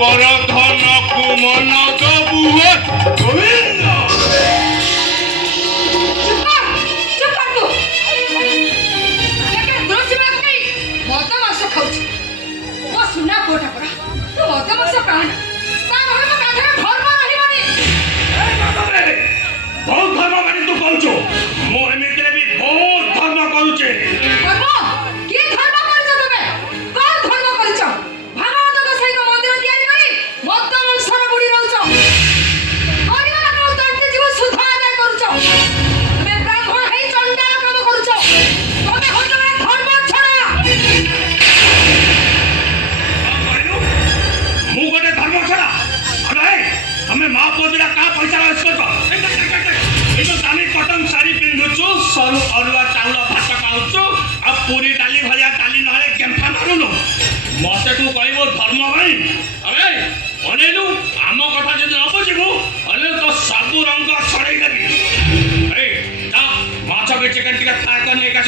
लोकर धन को मन दबु गोविंद। चुप कर तू। लेकिन दूसरी बात नहीं, मौत मांस खाऊची वो सुना कोटा पड़ा तू मौत मांस प्राण ता रहे तो कांधरे धर्म रहिबनी। ए बाबा रे बहुत धर्म मानी तू कहूचो मो एमितिरे भी बहुत धर्म करूचे। धर्म की धर्म करछ तमे कोन धर्म करछ भागवत गोसाई को मंदिर तैयारी करी मौत मांस बुडी रहउछ परिवार को दंड जीव सुधा आदाय करूछ तमे ब्राह्मण है चंडाल काम करूछ तमे हो जमे धर्म छड़ा। मु गोटे धर्म छड़ा अरे हमें मां पोदरा का पैसा असको ए तो दामी कटन साड़ी पिंधुछु सरू अरुआ चाउल भात खाउछु आ पूरी डाली भलिया डाली नहले गेंफा मारुनु मते तू कहबो धर्म भाई अरे अनेलु आम कथा जदि न बुझिबु अने तो सब रंग छड़ाई देबी। ए जा माछ के चिकन टिका फ्राई कर ले का